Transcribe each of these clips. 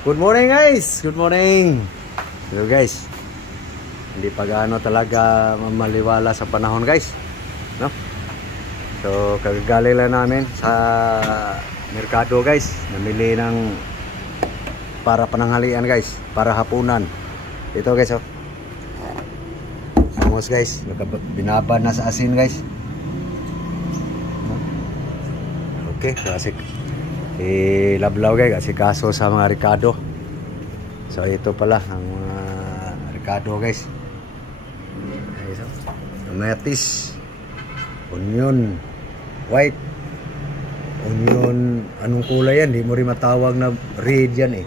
Good morning guys! Good morning! Hello guys. Hindi pa gaano talaga maliwala sa panahon guys, no? So kagagali lang namin sa merkado guys. Namili ng para pananghalian guys, para hapunan. Ito guys oh. Samos guys, binabad na sa asin guys. Okay, kasi lablaw guys, kasi kaso sa mga Ricardo. So ito pala ang mga Ricardo guys. Kamatis, onion, white, onion, anong kulay yan? Di mo rin matawag na red yan eh.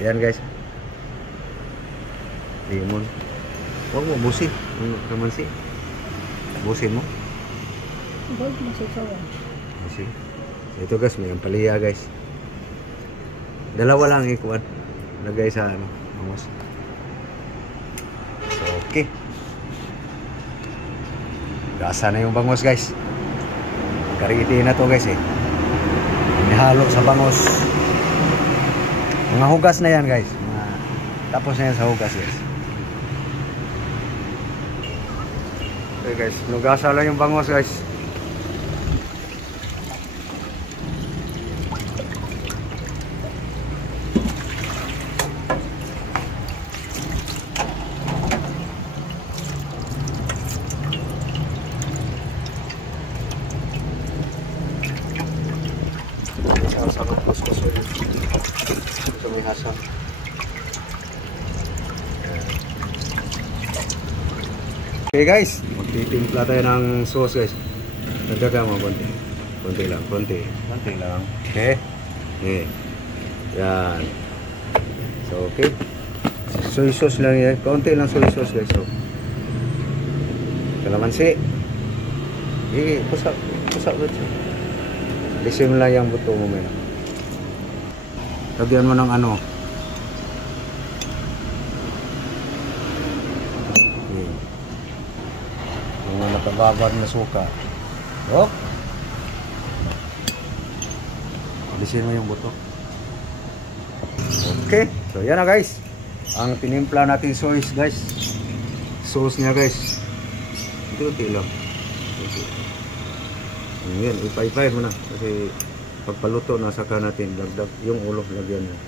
Ayan guys. Limon. Huwag mo, busi. Kamansi. Busin mo. Huwag masusawan. Busi. Ito guys, may ampalaya guys. Dalawa lang ikuan. Lagay sa ano, bangus. So, okay. Gasa na yung bangus guys. Kariti na to guys eh. Inihalo sa bangus. Mga hugas na yan guys. Tapos na yan sa hugas guys. Okay guys, nugasa lang yung bangus guys. Okay guys, magtitimpla tayo ng sauce guys. Nagdaga mo konti. Konti lang, konti. Konti lang. Okay. Okay. Yan. So okay. Soy sauce lang yan. Konti lang soy sauce guys. So, kalamansi. Pusak ulit siya. Alisin mo lang yung buto mo muna. Lagyan mo ng ano. Mga nakababad na suka. Oh. Alisin mo yung buto. Okay. So yan na guys. Ang tinimpla natin sauce guys. Sauce niya guys. Ito lang. Yan, ipay-ipay mo na. Kasi pagpaluto na saka natin dagdag yung ulo lagyan mo.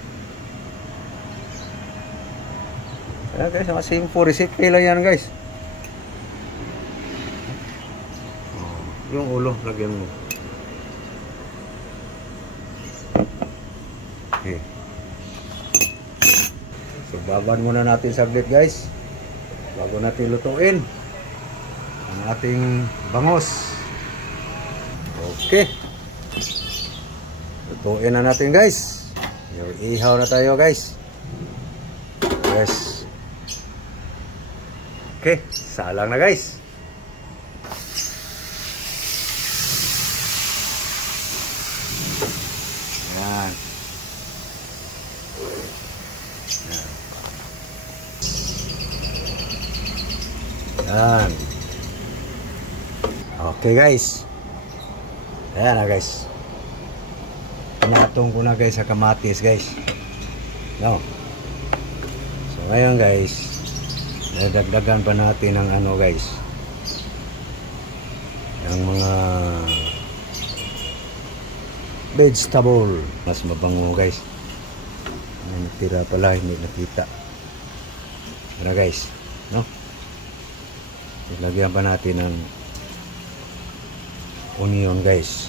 Ayan guys, mga simple recipe lang yan guys. Yung ulo lagyan mo. Okay. So baban muna natin saglit guys bago natin lutuin ang ating bangus. Okay. Lutuin na natin guys. Ihaw na tayo guys. Yes. Okay, salang na guys. Yan. Yan. Okay guys. Ayan na guys. Pinatong ko na guys sa kamatis guys. No. So ngayon guys, nadagdagan pa natin ng ano guys. Ang mga vegetable. Mas mabango guys. May natira pala, hindi nakita. Ano guys, no? Ilagyan pa natin ng onion guys.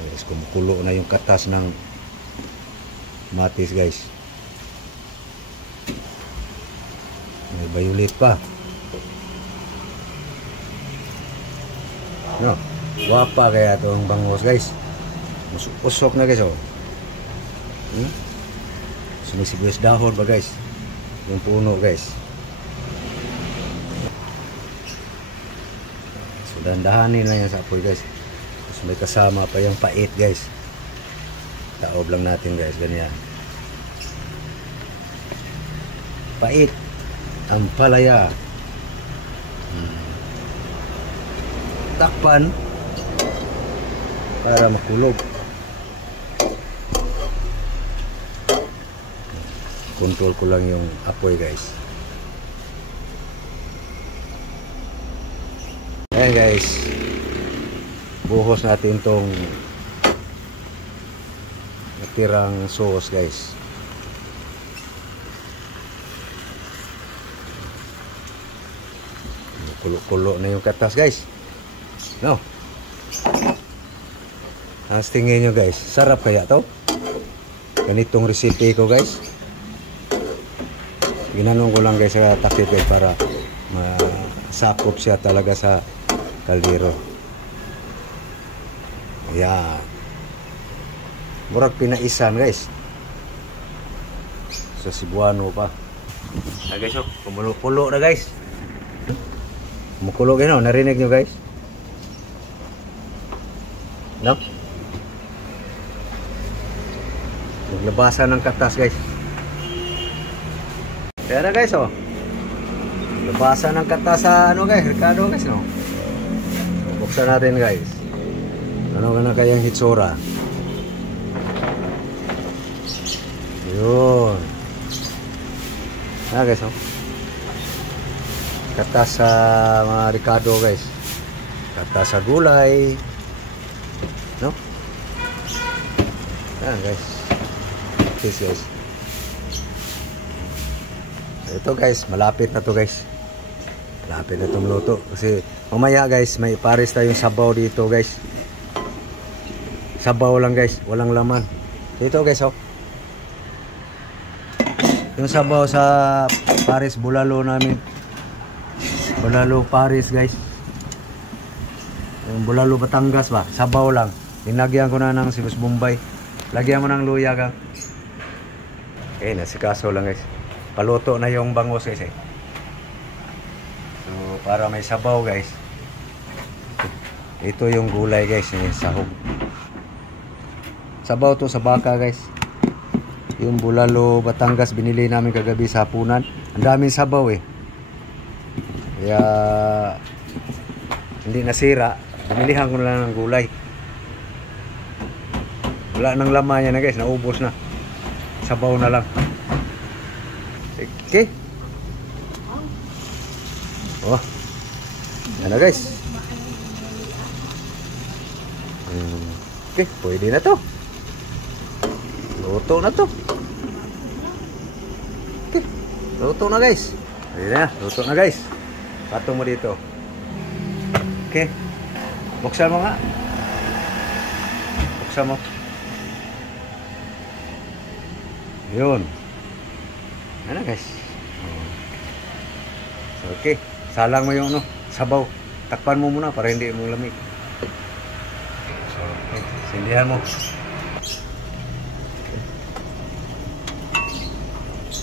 Guys, kumukulo na yung katas ng matis guys. May violet pa. No, wapa kaya itong bangus guys. Usok na guys oh. Sumisibuyas dahon pa guys. Yung puno guys. So dandahanin lang yan sa apoy guys. Tapos may kasama pa yung pait guys. Taob lang natin guys, ganyan. Pait. Ang palaya. Takpan para makulog. control ko lang yung apoy guys. Ayan guys, buhos natin tong natirang sauce guys. Kulo-kulo na yung katas guys, no? Ang tingin nyo guys, sarap kaya to? Ganitong recipe ko guys. Ginanong ko lang guys sa takip guys para masakop siya talaga sa kaldero. Ayan. Murag pinaisan guys. Sa Cebuano pa. Guys, kumulo-kulo na guys. Kumukulo gano'n, narinig nyo guys? No? Naglabasan ng katas guys. Kaya na guys, oh. Labasan ng katas sa ano guys, Ricardo guys, no? Buksan natin guys. Ano ka na kayang hitsura? Yun. Guys, oh. Katas sa mga Ricardo guys. Katas sa gulay. No? Ayan guys. This guys. Ito guys, malapit na to guys. Malapit na itong luto. Kasi mamaya guys, may pares tayong sabaw dito guys. Sabaw lang guys, walang laman. Dito guys, oh. Yung sabaw sa pares bulalo namin. Bulalo pares guys. Yung bulalo Batangas ba? Sabaw lang. Linagyan ko na ng sibuyas Bombay. Lagyan mo ng luya ka. Okay, nasikaso lang guys. Paluto na yung bangus guys eh. So para may sabaw guys. Ito yung gulay guys, yung sahog. Sabaw to sa baka guys. Yung bulalo Batangas binili namin kagabi sa hapunan. Ang daming sabaw eh. Kaya hindi nasira. Binilihan ko na lang ng gulay. Wala nang laman yan na guys, naubos na. Sabaw na lang. Okay. Oh. Yan na guys. Okay, pwede na to. Luto na to. Okay, luto na guys. Pwede na, luto na guys. Patong mo dito. Okay. Buksan mo nga. Buksan mo. Yun. Ano guys. Okay. Salang mo yung ano, sabaw. Takpan mo muna para hindi mo lamig. Okay. Sindihan mo.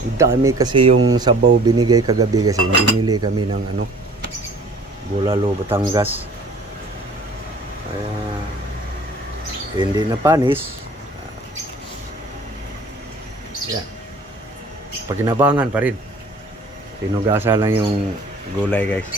Dami kasi yung sabaw binigay kagabi kasi binili kami ng ano bulalo Batangas. Hindi na panis. Yan. Paginabangan pa rin. Tinugasa lang yung gulay guys.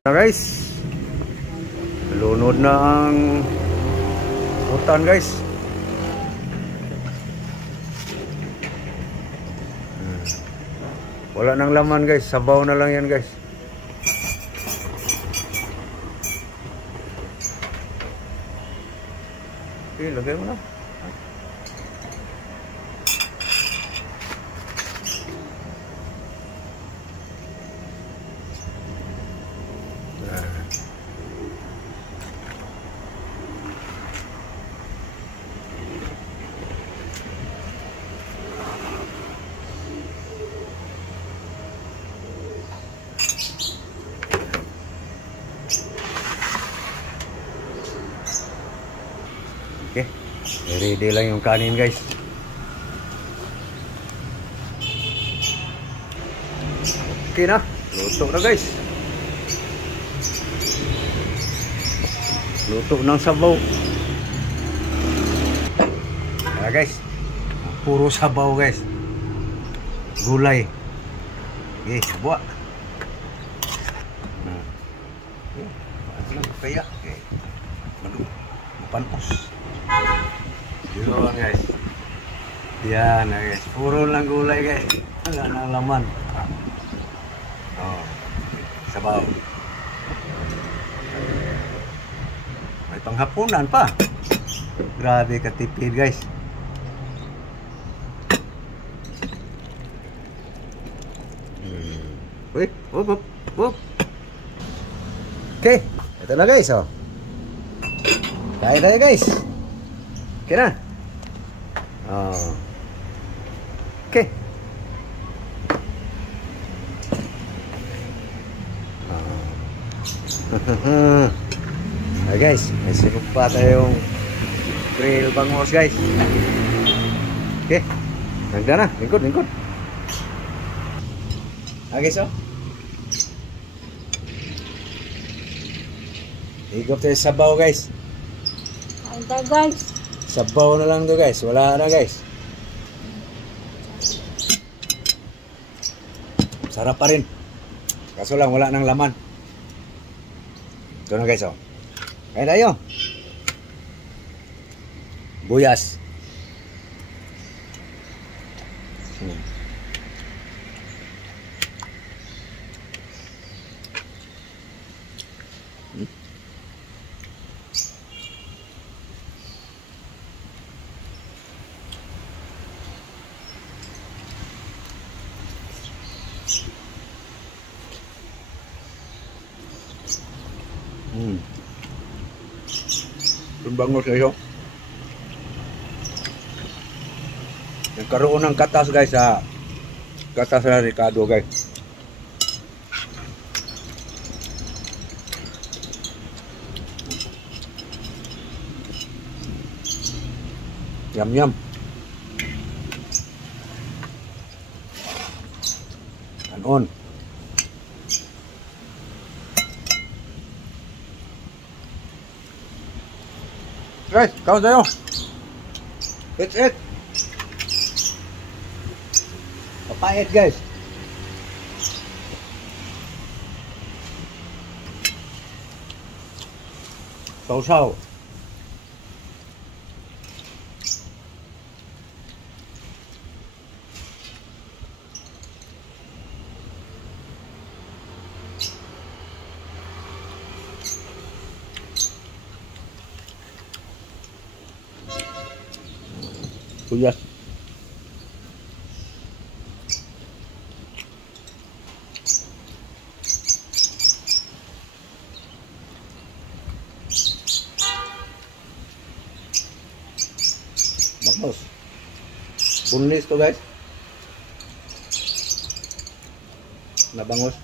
Na guys, lunod na ang utan guys. Wala nang laman guys, sabaw na lang yan guys. Okay, lagay mo na. Okay, ready lang yung kanin guys. Okay na, luto na guys. Luto ng sabaw. Ayan guys. Puro sabaw guys. Gulay. Okay, sabaw. Kaya, okay. Mapantos. Yun guys. Yan guys. Puro lang gulay guys. Wala nang laman. Oh. Sabaw. May panghapunan pa. Grabe katipid guys. Uy, wop. Okay, ito na guys, oh. Kain tayo guys. Okay na. Oh. Okay. Ay guys, may sipag pa tayong grill bangus guys. Okay. Nagda na, lingkod. Ah guys, oh. Higop tayo sabaw guys. Kain tayo guys. Sabaw na lang to guys. Wala na guys. Sarap pa rin. Kaso lang wala nang laman. Ito na guys, oh. Kain tayo. Buyas. Yung bangus kayo. Nagkaroon ng katas guys sa katas na Ricardo guys. Yum. Kanon. Guys, kawan tayo. It's it. Papayat guys. Sausaw. Buyas. Bangus. Bunlis to guys. Na bangus.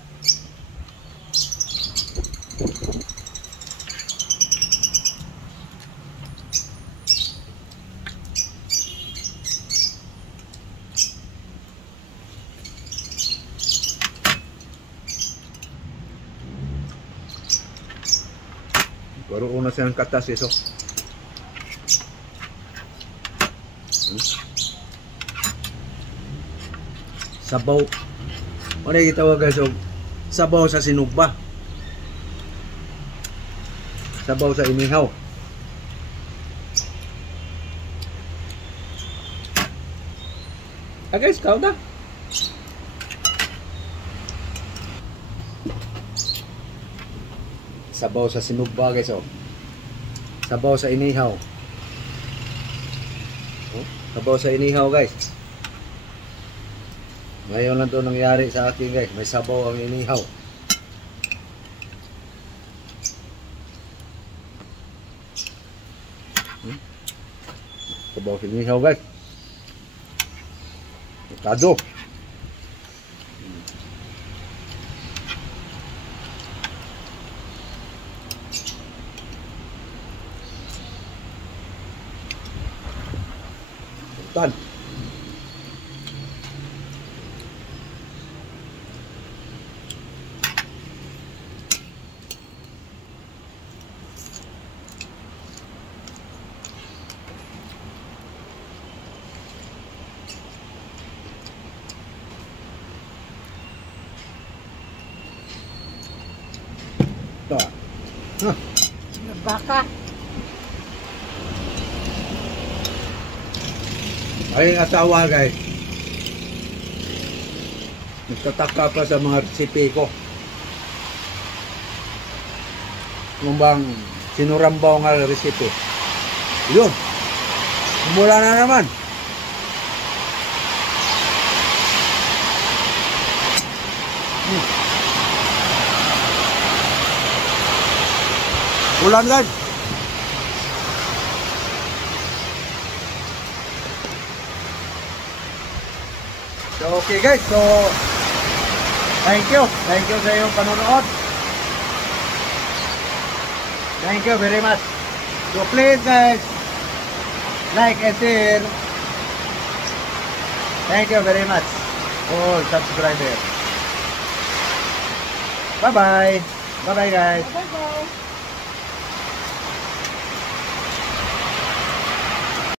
Baru una siyang katas ito. Sabaw. Ano yung gitawag guys? Sabaw sa sinugba. Sabaw sa inihaw. Ah guys, kaon na. Sabaw sa sinugba guys, oh. Sabaw sa inihaw. Oh, sabaw sa inihaw guys. Ngayon lang to nangyari sa akin guys. May sabaw ang inihaw. Sabaw sa inihaw guys. Kado. Tan. Ito. Huh. Baka. Ay, asawa guys. Nagtataka pa sa mga recipe ko. Kung bang sinurambaw nga recipe. Yun. Mula na naman. Ulan guys. So okay guys, so thank you sa iyong panonood. Thank you very much. So please guys, like and share. Thank you very much all subscribers. Bye bye. Bye bye guys. Bye guys.